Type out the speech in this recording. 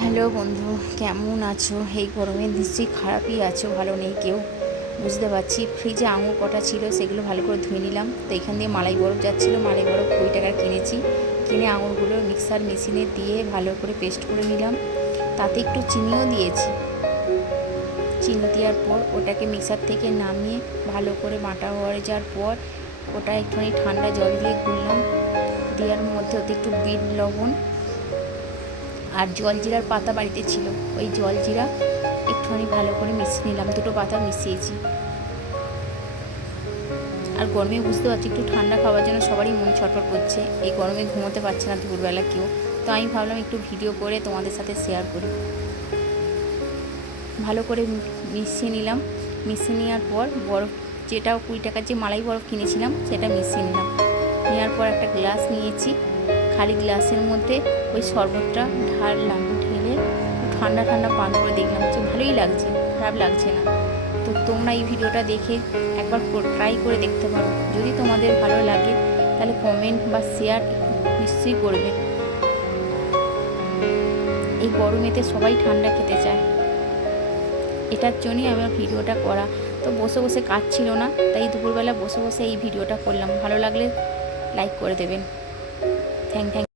Hello বন্ধু, কেমন আছো? এই গরমে নিশ্চয়ই খারাপই আছো, ভালো নেই কেউ, বুঝতে পারছি। ফ্রিজে আঙুর কটা ছিল, সেগুলো ভালো করে ধুয়ে নিলাম। তো এখান দিয়ে মালাই বরফ যাচ্ছিলো, মালাই বরফ 20 টাকার কিনেছি। কিনে আঙুরগুলো মিক্সার মেশিনে দিয়ে ভালো করে পেস্ট করে নিলাম। তাতে একটু চিনিও দিয়েছি। চিনি দেওয়ার পর ওটাকে মিক্সার থেকে নামিয়ে ভালো করে বাটা হয়ে যাওয়ার পর ওটা একটুখানি ঠান্ডা জল দিয়ে গুললাম। দেওয়ার মধ্যে ওতে একটু বিট লবণ আর জলজিরার পাতা বাড়িতে ছিল, ওই জলজিরা একটুখানি ভালো করে মিশিয়ে নিলাম। দুটো পাতা মিশিয়েছি। আর গরমে বুঝতে পারছি একটু ঠান্ডা খাওয়ার জন্য সবারই মন ছটফট করছে। এই গরমে ঘুমোতে পারছে না দুপুরবেলা কেউ। তো আমি ভাবলাম একটু ভিডিও করে তোমাদের সাথে শেয়ার করি। ভালো করে মিশিয়ে নিলাম। মিশিয়ে নেওয়ার পর বরফ, যেটা 20 টাকার যে মালাই বরফ কিনেছিলাম সেটা মিশিয়ে নিলাম। নেওয়ার পর একটা গ্লাস নিয়েছি, খালি গ্লাসের মধ্যে ওই শরবতটা ঢাললাম। ঢেলে ঠান্ডা ঠান্ডা পান করে দেখলাম যে ভালোই লাগছে, খারাপ লাগছে না। তো তোমরা এই ভিডিওটা দেখে একবার ট্রাই করে দেখতে পারো। যদি তোমাদের ভালো লাগে তাহলে কমেন্ট বা শেয়ার নিশ্চয়ই করবে। এই গরমেতে সবাই ঠান্ডা খেতে চায়, এটার জন্যই আমার ভিডিওটা করা। তো বসে বসে কাজ ছিল না, তাই দুপুরবেলা বসে বসে এই ভিডিওটা করলাম। ভালো লাগলে লাইক করে দেবেন। থ্যাংক